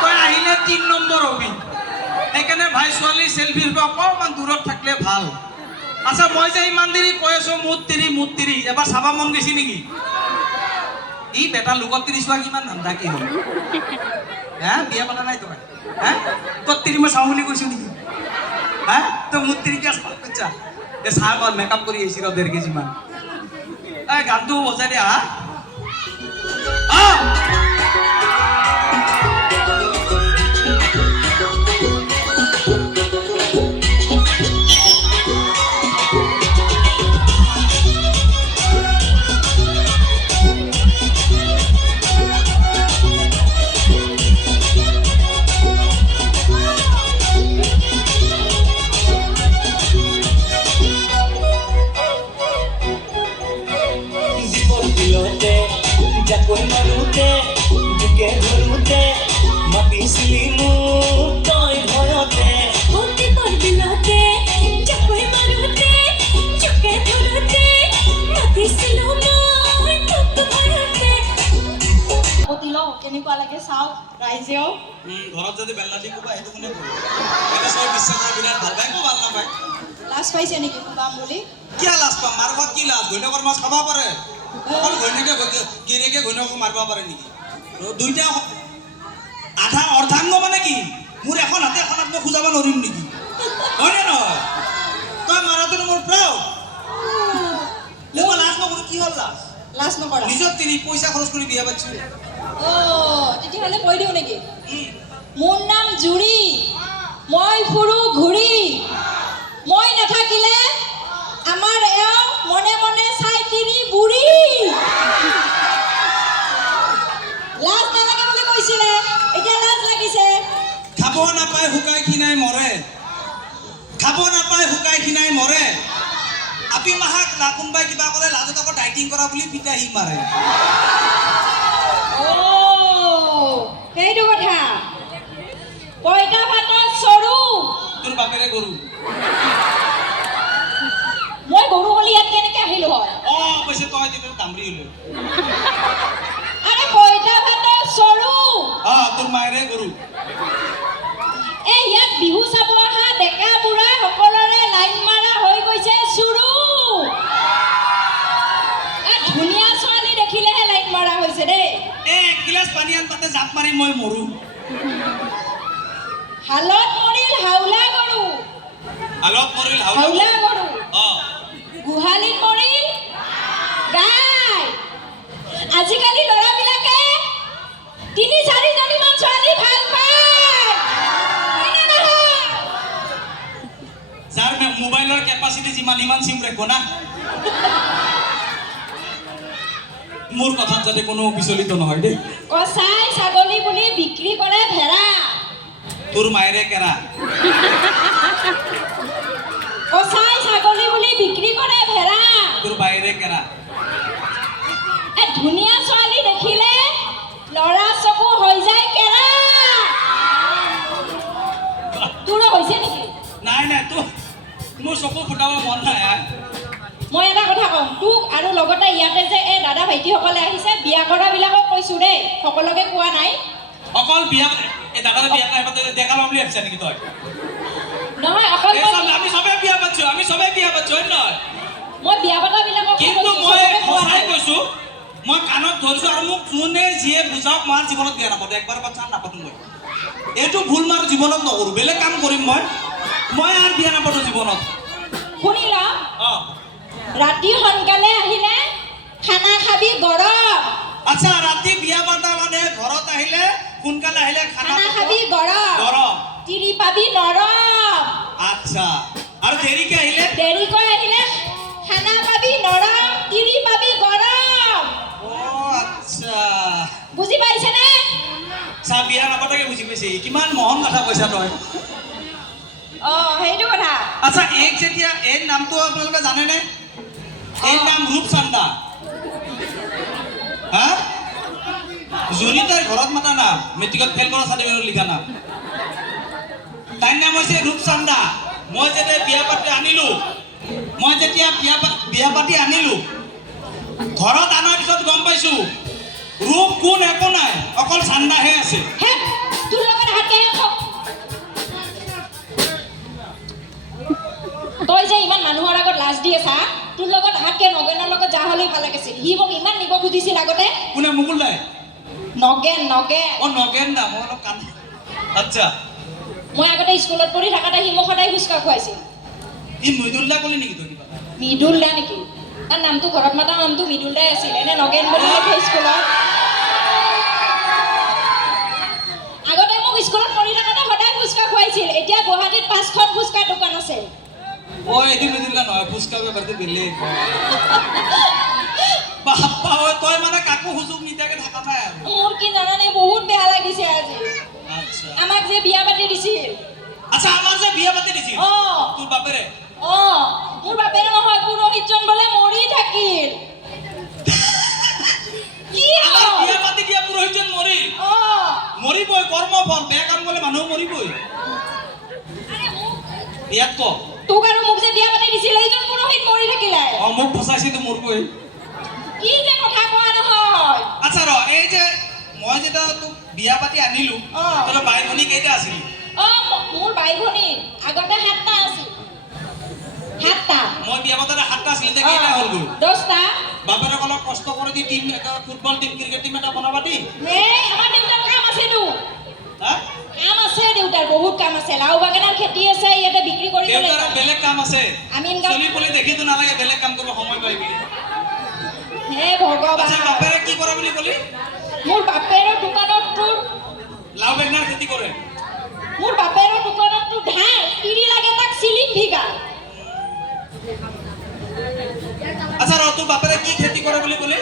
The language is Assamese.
তই আহিলে ৩ নম্বৰ হবি সেইকাৰণে ভাই ছোৱালী চেলফিৰ পৰা অকণমান দূৰত থাকিলে ভাল আচ্ছা মই যে ইমান দেৰি কৈ আছো মুঠ তিৰি এবাৰ চাবা মন গৈছে নেকি ই বেটা লোকত তিৰি চোৱা কিমান ধান্দা কি হ'ল হা বিয়া পতা নাই তই হা তোৰ তিৰি মই চাওঁ বুলি কৈছো নেকি হা তই মুঠ তিৰি কিয় চাওঁ কৈছা এই চাহ কল মেকআপ কৰি আহিছি ৰ 1.5 কেজি মান এই গানটো বজাই দিয়া হা কেনেকুৱা লাগে চাওক ৰাইজেও ঘৰত যদি বেলনা দি কোবা সেইটো কোনে কৰিব এটা সব বিশ্বাস কৰে বিৰাট ভাল পায় ভাল নাপায় লাজ পাইছে নেকি কোবাম বুলি কিয় লাজ পাম মাৰ ঘৰত কি লাজ ঘৈণীয়েকৰ মাছ খাব পাৰে অকল গিৰিয়েকে ঘৈণীয়েকক মাৰিব পাৰে নেকি দুইটা আধা অৰ্ধাংগ মানে কি মোৰ এখন হাতে এখন হাত মই খুজাব নোৱাৰিম নেকি হয়নে নহয় তই মাৰাটো মোৰ প্ৰাউড লাজ নকৰো কি হ'ল লাজ নকৰা নিজৰ তিনি পইচা খৰচ কৰি বিয়া পাতিছো তেতিয়াহ'লে কৈ দিওঁ নেকি মোৰ নাম জুৰি মই ফুৰো ঘূৰি মই নাথাকিলে আমাৰ এওঁ মনে মনে চাই তিৰি বুঢ়ী লাজ নালাগে বুলি কৈছিলে এতিয়া লাজ লাগিছে খাব নাপায় শুকাই খিনাই মৰে খাব নাপায় শুকাই খিনাই মৰে আপি মাহাক কোনোবাই কিবা ক'লে লাজত আকৌ ডাইটিং কৰা বুলি পিতাহি মাৰে সেইটো কথা পইতা ভাতত চৰু তোৰ বাপেৰে গৰু মই গৰু বুলি ইয়াত কেনেকে আহিলো হয় কৈছে তই দিলে দামৰি হলো আৰে পইতা ভাতত চৰু তোৰ মায়েৰে গৰু এই ইয়াত বিহু চাব অহা ডেকা বুঢ়া সকলোৰে লাইন মাৰা হৈ গৈছে চুৰু ধুনীয়া ছোৱালী দেখিলেহে লাইন মাৰা হৈছে দেই এক গিলাচ পানী আন তাতে জাপ মাৰি মই মৰো হালত মৰিল হাউলা গৰু হাউলা গৰু গোহালিত মৰিল গাই আজিকালি ল'ৰাবিলাকে 3-4জনীমান ছোৱালী ভাল পায় যাৰ মোবাইলৰ কেপাচিটি যিমান ইমান চিম ৰাখিব না মোৰ কথাত যাতে কোনো বিচলিত নহয় দেই কচাই ছাগলী বুলি বিক্ৰী কৰে ভেড়া তোৰ মায়েৰে কেৰা কচাই ছাগলী বুলি বিক্ৰী কৰে ভেড়া তোৰ বায়েৰে কেৰা ধুনীয়া ছোৱালী দেখিলে ল'ৰা চকু হৈ যায় কেৰা তোৰ হৈছে নেকি নাই তোৰ মোৰ চকু ফুটাব মন নাই মই এটা কথা কওঁ তোক আৰু লগতে ইয়াতে যে এই দাদা ভাইটিসকলে আহিছে বিয়া কৰাবিলাকক কৈছোঁ দেই সকলোকে কোৱা নাই অকল বিয়া এই দাদাৰ বিয়া নাই দেখা পাম বুলি ভাবিছা নেকি তই নহয় অকল আমি চবেই বিয়া পাতিছো হয় নহয় মই বিয়া পতাবিলাকক কিন্তু মই সঁচাই কৈছো মই কাণত ধৰিছো আৰু মোক যোনে যিয়ে বুজাওক মই জীৱনত বিয়া নাপাতো একবাৰ বাচ্চা নাপাতো মই এইটো ভুল মাৰ জীৱনত নকৰো বেলেগ কাম কৰিম মই আৰু বিয়া নাপাতো জীৱনত শুনি ল ৰাতি সোনকালে আহিলে খানা খাবি গৰম আচ্ছা ৰাতি বিয়া পাতা মানে ঘৰত আহিলে সোনকালে আহিলে খানা খাবি গৰম তিৰি পাবি নৰম আচ্ছা আৰু দেৰিকৈ আহিলে খানা পাবি নৰম তিৰি পাবি গৰম আচ্ছা বুজি পাইছেনে চা বিয়া নাপাতাকে বুজি পাইছে কিমান মহন কথা কৈছা তই সেইটো কথা আচ্ছা এক যেতিয়া এই নামটো আপোনালোকে জানেনে এই নাম ৰূপচন্দা হা জুনিতাৰ ঘৰত মাতা নাম মেট্ৰিকত ফেল কৰা চাৰ্টিফিকেট লিখা নাম তাইৰ নাম হৈছে ৰূপচন্দা মই যেতিয়া বিয়া পাতি আনিলো ঘৰত আনাৰ পিছত গম পাইছো ৰূপ গুণ একো নাই, অকল চান্দাহে আছে। হে তোৰ লগত হাত কেনে তই যে ইমান মানুহৰ আগত লাজ দি আছা, তোৰ লগত হাতকে নগেনৰ লগত যা হ'লেই ভাল লাগিছিল। সি মোক ইমান নিব খুজিছিল আগতে। কোনে মুকুল দাই? নগেন নগেন অ নগেন দা, মই অলপ কান। আচ্ছা, মই আগতে স্কুলত পঢ়ি থাকোঁতে সি মোক সদায় ফুচকা খুৱাইছিল। ই মৃদুল দা ক'লি নেকি তই কিবা? মৃদুল দা নেকি? তাৰ নামটো ঘৰত মাতা নামটো মৃদুল দাই আছিল, এনে নগেন বুলি লিখে স্কুলত। আগতে মোক স্কুলত পঢ়ি থাকোঁতে সদায় ফুচকা খুৱাইছিল। এতিয়া গুৱাহাটীত 5খন ফুচকাৰ দোকান আছে। ও এইটো মৃদুল দা নহয়, ফুচকা বেপাৰটো বেলেগ। বাপ্পা ঐ, তই মানে কাকো সুযোগ নিদিয়াকে থাকা নাই আৰু। মোৰ কি জানানে, বহুত বেয়া লাগিছে আজি। আচ্ছা আমাক যে বিয়া পাতি দিছিল। আচ্ছা, আমাৰ যে বিয়া পাতি দিছিল তোৰ বাপেৰে? মোৰ বাপেৰে নহয়, পুৰোহিতজন বোলে মৰি থাকিল। কি আমাৰ বিয়া পাতি দিয়া পুৰোহিতজন মৰিল? মৰিবই, কৰ্মফল। বেয়া কাম কৰিলে মানুহ মৰিবই। ইয়াত ক তোক আৰু মোক যে বিয়া পাতি দিছিল, এইজন পুৰোহিত মৰি থাকিলে। মোক ফচাইছিলো মৰবই। কি যে কথা কোৱা নহয়। আচ্ছা ৰ, এই যে মই যেতিয়া তোক বিয়া পাতি আনিলো, তোৰ বাই ভনী কেইটা আছিল? মোৰ বাই ভনী আগতে 7টা আছিল। 7টা। মই বিয়া পাতাতে 7টা আছিল, এতিয়া কেইটা হ'ল গৈ? 10টা। বাপেৰক অলপ কষ্ট কৰি দি team, football team, cricket team এটা বনাবা দি। আমাৰ দেউতাৰ কাম আছেতো। হা? কাম আছে দেউতাৰ, বহুত কাম আছে। লাও বাগানৰ খেতি আছে, ইয়াতে বিক্ৰী কৰিব লাগিব। দেউতাৰ বেলেগ কাম আছে। আমি চলি পলি দেখিতো নালাগে বেলেগ কাম কৰিব সময় পাই বুলি। হে ভগৱান। আচ্ছা, বাপেৰে কি কৰে বুলি ক'লি? মোৰ বাপেৰৰ দোকানত তোৰ লাও বেঙেনাৰ খেতি কৰে। মোৰ বাপেৰৰ দোকানত তোৰ ধান কিৰি লাগে, তাক চিলিম ভিগা। আচ্ছা ৰ, তোৰ বাপেৰে কি খেতি কৰে বুলি ক'লি?